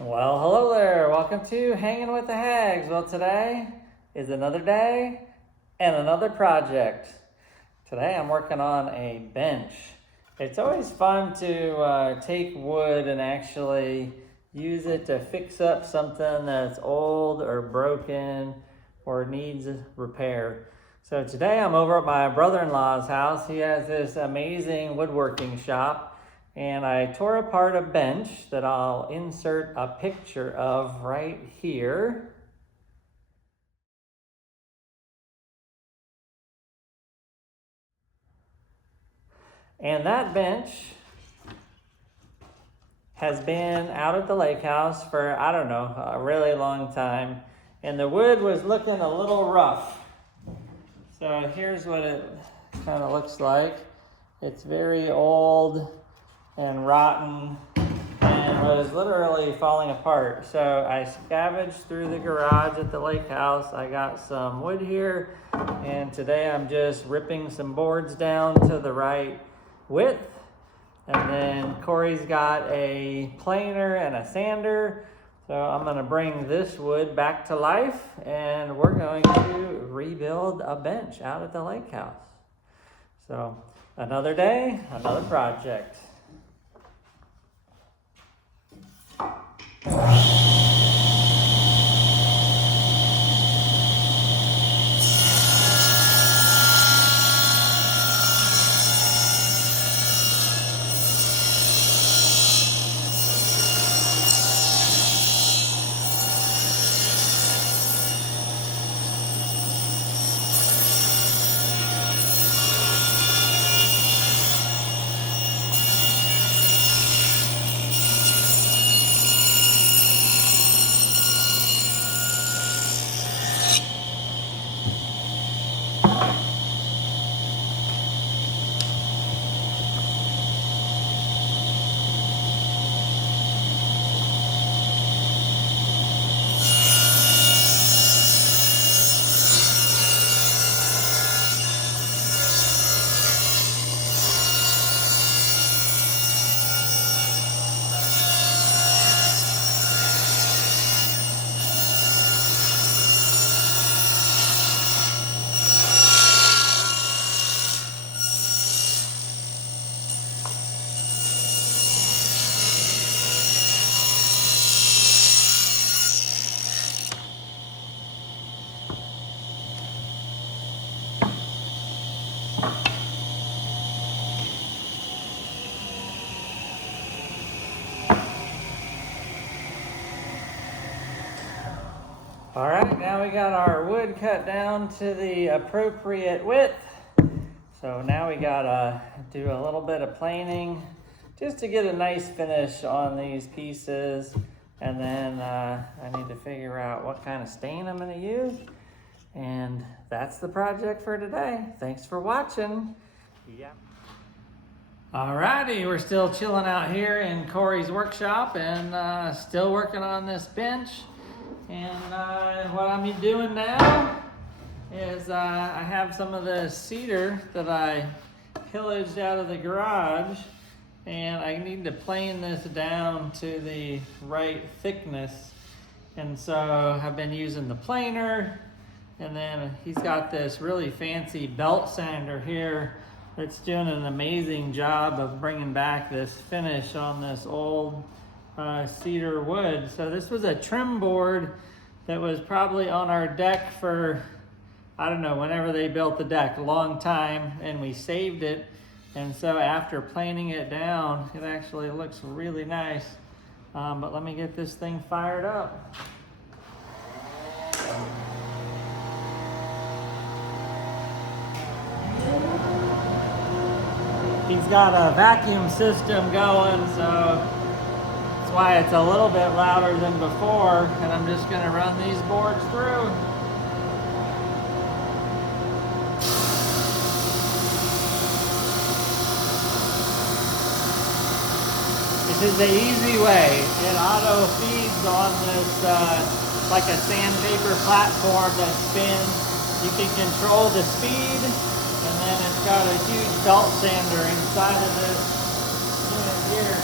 Well, hello there. Welcome to Hanging with the Hags. Well, today is another day and another project. Today I'm working on a bench. It's always fun to take wood and actually use it to fix up something that's old or broken or needs repair. So today I'm over at my brother-in-law's house. He has this amazing woodworking shop. And I tore apart a bench that I'll insert a picture of right here. And that bench has been out at the lake house for, I don't know, a really long time. And the wood was looking a little rough. So here's what it kind of looks like. It's very old and rotten and was literally falling apart. So I scavenged through the garage at the lake house. I got some wood here, and today I'm just ripping some boards down to the right width. And then Corey's got a planer and a sander. So I'm gonna bring this wood back to life, and we're going to rebuild a bench out at the lake house. So another day, another project. All right, now we got our wood cut down to the appropriate width. So now we gotta do a little bit of planing just to get a nice finish on these pieces. And then I need to figure out what kind of stain I'm gonna use. And that's the project for today. Thanks for watching. Yep. Alrighty, we're still chilling out here in Corey's workshop and still working on this bench. And what I'm doing now is I have some of the cedar that I pillaged out of the garage, and I need to plane this down to the right thickness. And so I've been using the planer, and then he's got this really fancy belt sander here that's doing an amazing job of bringing back this finish on this old cedar wood. So this was a trim board that was probably on our deck for, I don't know, whenever they built the deck, a long time, and we saved it. And so after planing it down, it actually looks really nice. But let me get this thing fired up. He's got a vacuum system going, so that's why it's a little bit louder than before. And I'm just gonna run these boards through. This is the easy way. It auto feeds on this, like a sandpaper platform that spins. You can control the speed, and then it's got a huge belt sander inside of this unit here.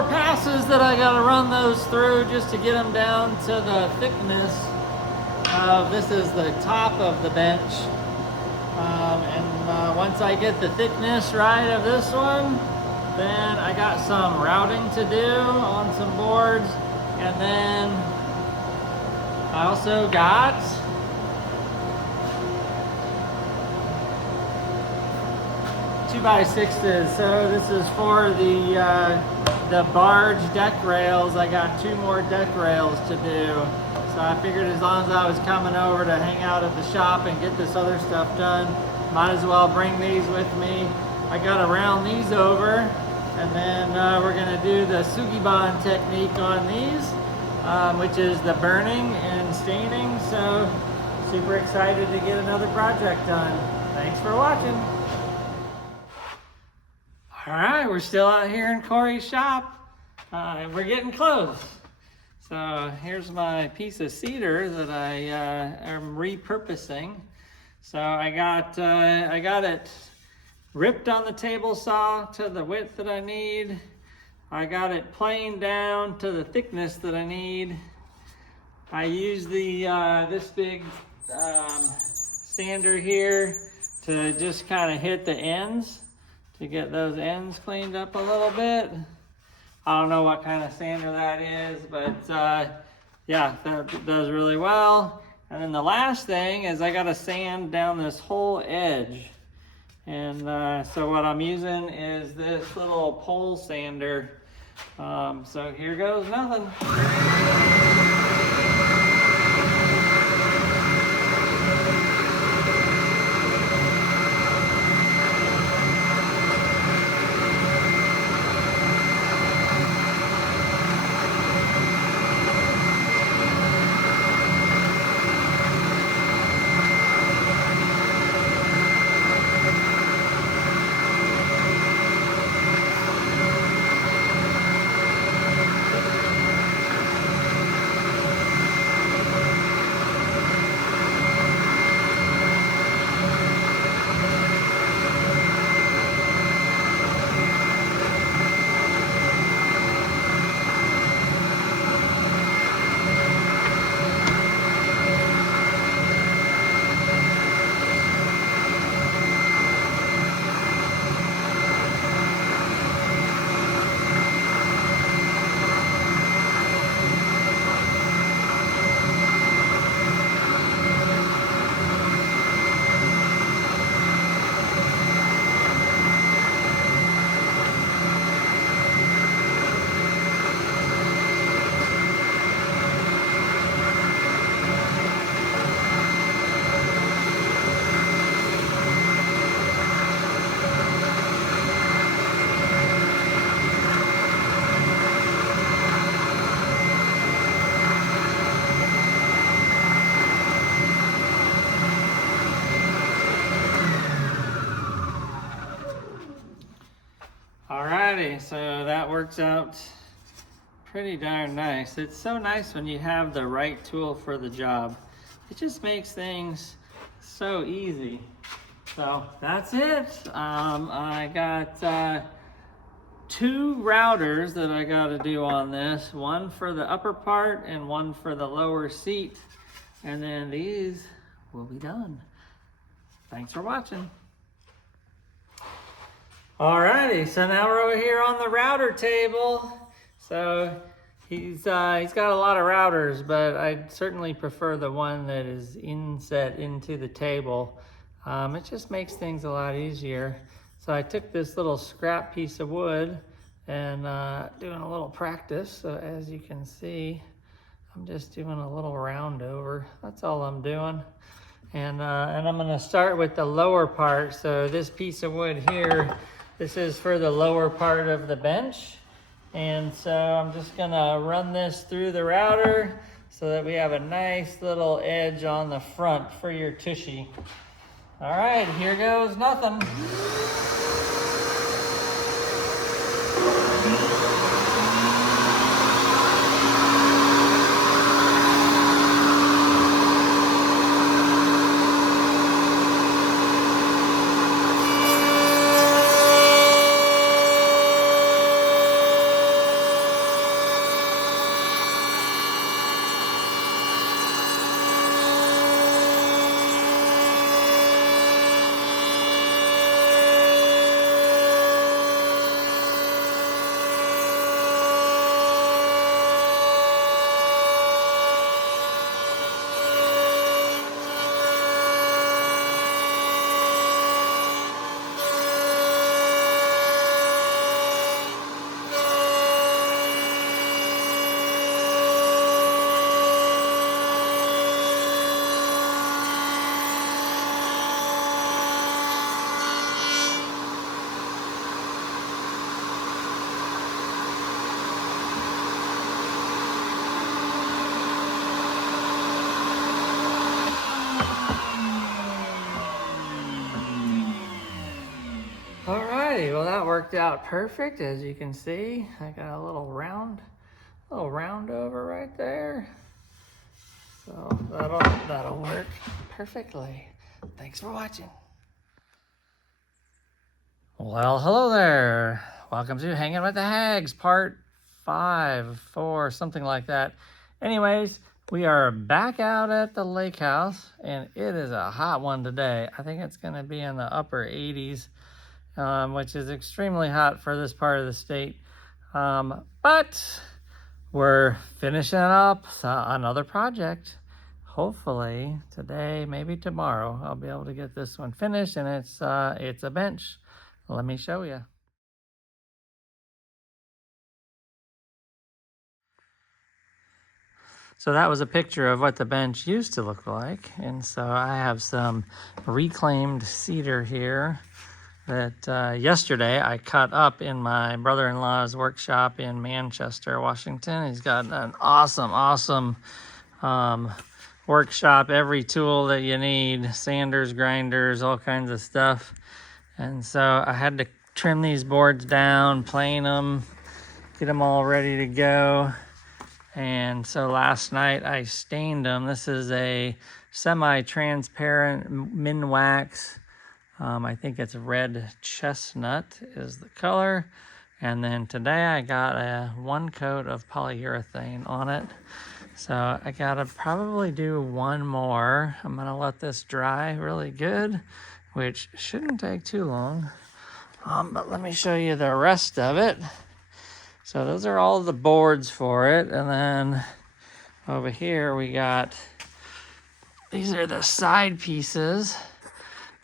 more passes that I gotta run those through just to get them down to the thickness of, this is the top of the bench. Once I get the thickness right of this one, then I got some routing to do on some boards. And then I also got two by sixes. So this is for the barge deck rails. I got 2 more deck rails to do. So I figured as long as I was coming over to hang out at the shop and get this other stuff done, might as well bring these with me. I gotta round these over, and then we're gonna do the Sugibon technique on these, which is the burning and staining. So super excited to get another project done. Thanks for watching. All right, we're still out here in Corey's shop. We're getting close. So here's my piece of cedar that I am repurposing. So I got it ripped on the table saw to the width that I need. I got it planed down to the thickness that I need. I used the this big sander here to just kind of hit the ends to get those ends cleaned up a little bit. I don't know what kind of sander that is, but yeah, that does really well. And then the last thing is I gotta sand down this whole edge. And so what I'm using is this little pole sander. So here goes nothing. Alrighty, so that works out pretty darn nice. It's so nice when you have the right tool for the job. It just makes things so easy. So that's it. I got 2 routers that I got to do on this. One for the upper part and one for the lower seat. And then these will be done. Thanks for watching. Alrighty, so now we're over here on the router table. So he's got a lot of routers, but I certainly prefer the one that is inset into the table. It just makes things a lot easier. So I took this little scrap piece of wood and doing a little practice. So as you can see, I'm just doing a little round over. That's all I'm doing. And I'm gonna start with the lower part. So this piece of wood here, this is for the lower part of the bench. And so I'm just gonna run this through the router so that we have a nice little edge on the front for your tushy. All right, here goes nothing. righty, well that worked out perfect. As you can see, I got a little round over right there. So that'll work perfectly. Thanks for watching. Well, hello there. Welcome to Hanging with the Hags, part 5, 4, something like that. Anyways, we are back out at the lake house, and it is a hot one today. I think it's going to be in the upper 80s, which is extremely hot for this part of the state. But we're finishing up another project. Hopefully today, maybe tomorrow, I'll be able to get this one finished, and it's a bench. Let me show you. So that was a picture of what the bench used to look like. And so I have some reclaimed cedar here that yesterday I cut up in my brother-in-law's workshop in Manchester, Washington. He's got an awesome workshop, every tool that you need, sanders, grinders, all kinds of stuff. And so I had to trim these boards down, plane them, get them all ready to go. And so last night I stained them. This is a semi-transparent Minwax. I think it's red chestnut is the color. And then today I got one coat of polyurethane on it. So I gotta probably do one more. I'm gonna let this dry really good, which shouldn't take too long. But let me show you the rest of it. So those are all the boards for it. And then over here we got, these are the side pieces.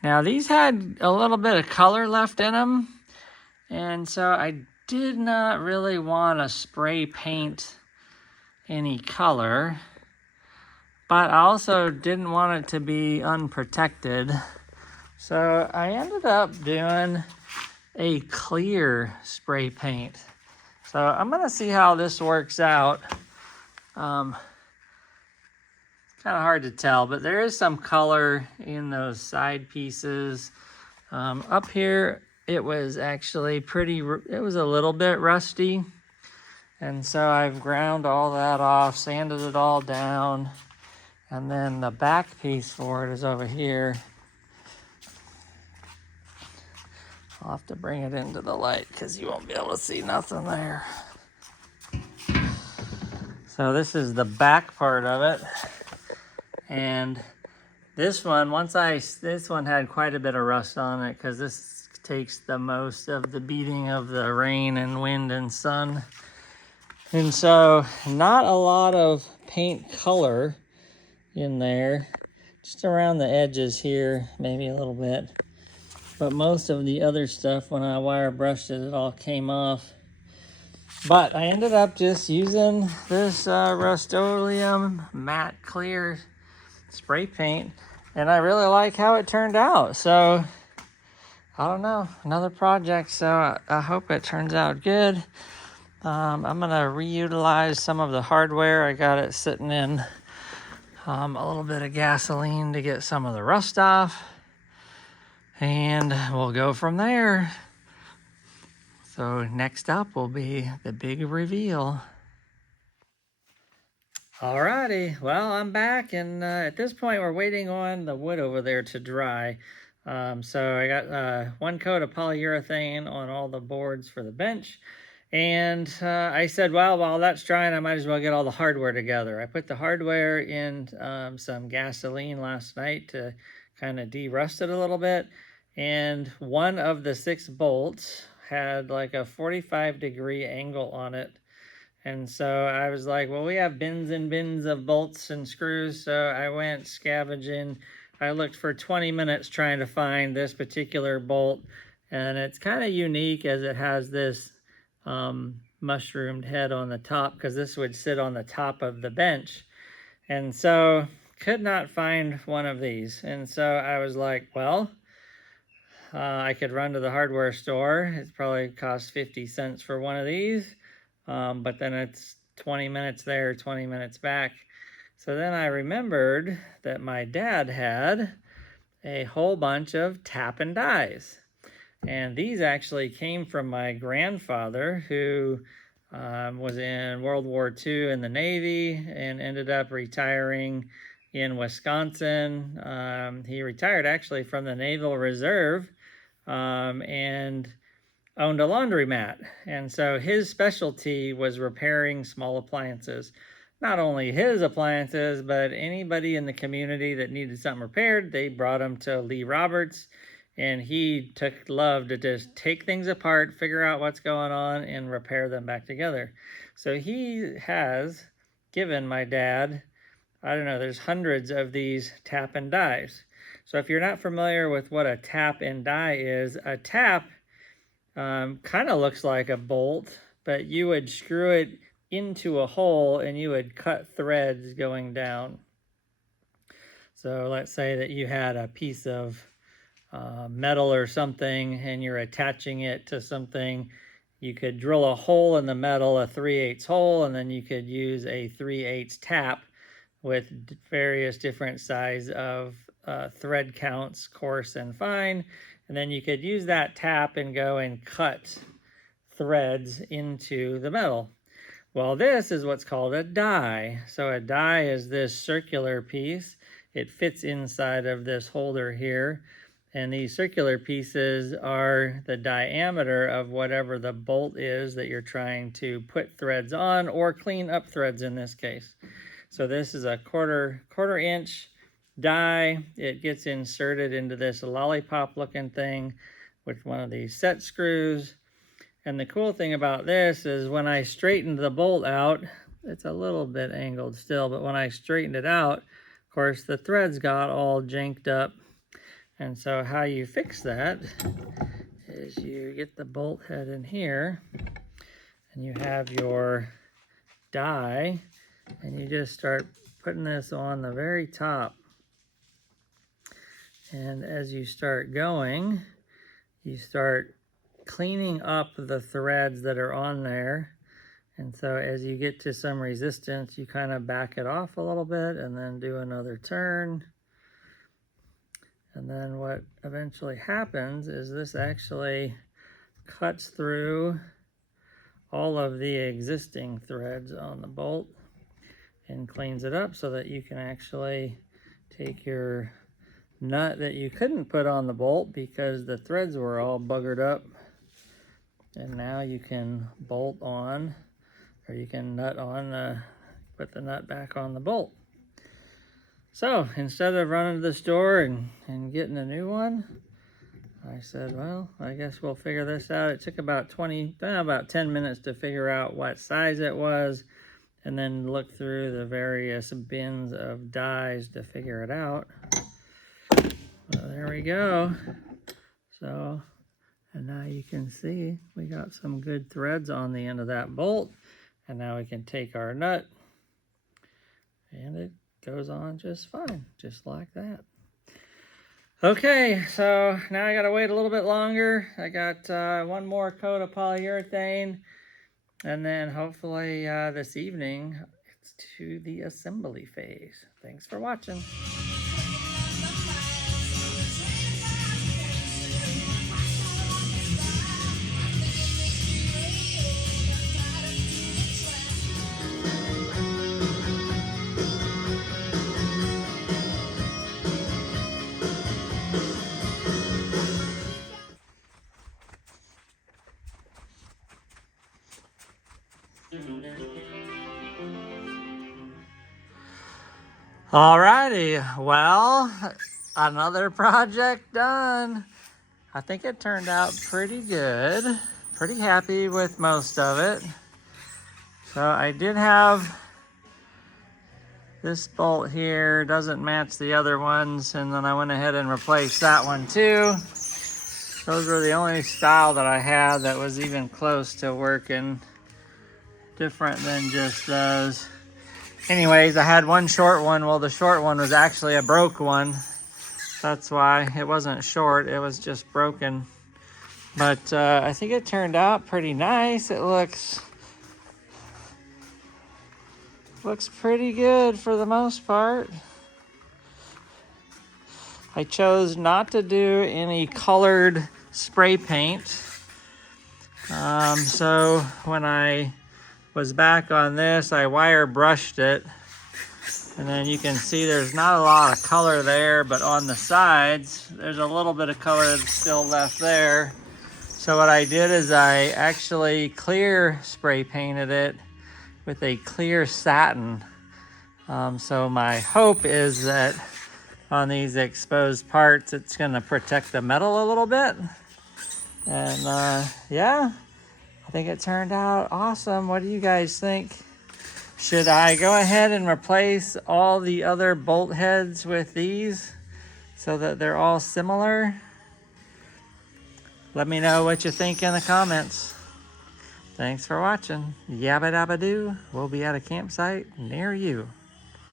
Now these had a little bit of color left in them. And so I did not really want to spray paint any color, but I also didn't want it to be unprotected. So I ended up doing a clear spray paint. So I'm gonna see how this works out. It's kind of hard to tell, but there is some color in those side pieces. Up here, it was actually it was a little bit rusty. And so I've ground all that off, sanded it all down. And then the back piece for it is over here. I'll have to bring it into the light because you won't be able to see nothing there. So this is the back part of it. And this one, this one had quite a bit of rust on it because this takes the most of the beating of the rain and wind and sun. And so not a lot of paint color in there, just around the edges here, maybe a little bit. But most of the other stuff, when I wire brushed it, it all came off. But I ended up just using this Rust-Oleum matte clear spray paint, and I really like how it turned out. So I don't know, another project, so I hope it turns out good. I'm gonna reutilize some of the hardware. I got it sitting in a little bit of gasoline to get some of the rust off, and we'll go from there. So next up will be the big reveal. Alrighty, well, I'm back, and at this point we're waiting on the wood over there to dry. So I got one coat of polyurethane on all the boards for the bench. And I said, well, while that's drying, I might as well get all the hardware together. I put the hardware in some gasoline last night to kind of de-rust it a little bit. And one of the 6 bolts had like a 45-degree angle on it. And so I was like, well, we have bins and bins of bolts and screws. So I went scavenging. I looked for 20 minutes trying to find this particular bolt. And it's kind of unique as it has this mushroomed head on the top, because this would sit on the top of the bench. And so could not find one of these. And so I was like, well, I could run to the hardware store. It probably costs 50 cents for one of these. But then it's 20 minutes there, 20 minutes back. So then I remembered that my dad had a whole bunch of tap and dies. And these actually came from my grandfather, who was in World War II in the Navy and ended up retiring in Wisconsin. He retired actually from the Naval Reserve and owned a laundromat. And so his specialty was repairing small appliances. Not only his appliances, but anybody in the community that needed something repaired, they brought him to Lee Roberts. And he loved to just take things apart, figure out what's going on, and repair them back together. So he has given my dad, I don't know, there's hundreds of these tap and dies. So if you're not familiar with what a tap and die is, a tap kind of looks like a bolt, but you would screw it into a hole and you would cut threads going down. So let's say that you had a piece of metal or something and you're attaching it to something. You could drill a hole in the metal, a 3/8 hole, and then you could use a 3/8 tap with various different size of thread counts, coarse and fine. And then you could use that tap and go and cut threads into the metal. Well, this is what's called a die. So a die is this circular piece. It fits inside of this holder here. And these circular pieces are the diameter of whatever the bolt is that you're trying to put threads on, or clean up threads in this case. So this is a quarter inch die. It gets inserted into this lollipop looking thing with one of these set screws. And the cool thing about this is when I straightened the bolt out, it's a little bit angled still, but when I straightened it out, of course, the threads got all janked up. And so how you fix that is you get the bolt head in here and you have your die, and you just start putting this on the very top. And as you start going, you start cleaning up the threads that are on there. And so as you get to some resistance, you kind of back it off a little bit and then do another turn. And then what eventually happens is this actually cuts through all of the existing threads on the bolt and cleans it up so that you can actually take your nut that you couldn't put on the bolt because the threads were all buggered up, and now you can bolt on, or you can nut on, put the nut back on the bolt. So instead of running to the store and getting a new one, I said, well, I guess we'll figure this out. It took about 10 minutes to figure out what size it was, and then look through the various bins of dies to figure it out. Well, there we go. So, and now you can see we got some good threads on the end of that bolt. And now we can take our nut, and it goes on just fine, just like that. Okay, so now I gotta wait a little bit longer. I got one more coat of polyurethane, and then hopefully this evening it's to the assembly phase. Thanks for watching. Alrighty, well, another project done. I think it turned out pretty good. Pretty happy with most of it. So I did have this bolt here, doesn't match the other ones, and then I went ahead and replaced that one too. Those were the only style that I had that was even close to working different than just those. Anyways, I had one short one. Well, the short one was actually a broke one. That's why it wasn't short, it was just broken. But I think it turned out pretty nice. It looks pretty good for the most part. I chose not to do any colored spray paint. So when I was back on this, I wire brushed it. And then you can see there's not a lot of color there, but on the sides, there's a little bit of color that's still left there. So what I did is I actually clear spray painted it with a clear satin. So my hope is that on these exposed parts, it's gonna protect the metal a little bit. And yeah, I think it turned out awesome. What do you guys think? Should I go ahead and replace all the other bolt heads with these so that they're all similar? Let me know what you think in the comments. Thanks for watching. Yabba dabba doo. We'll be at a campsite near you.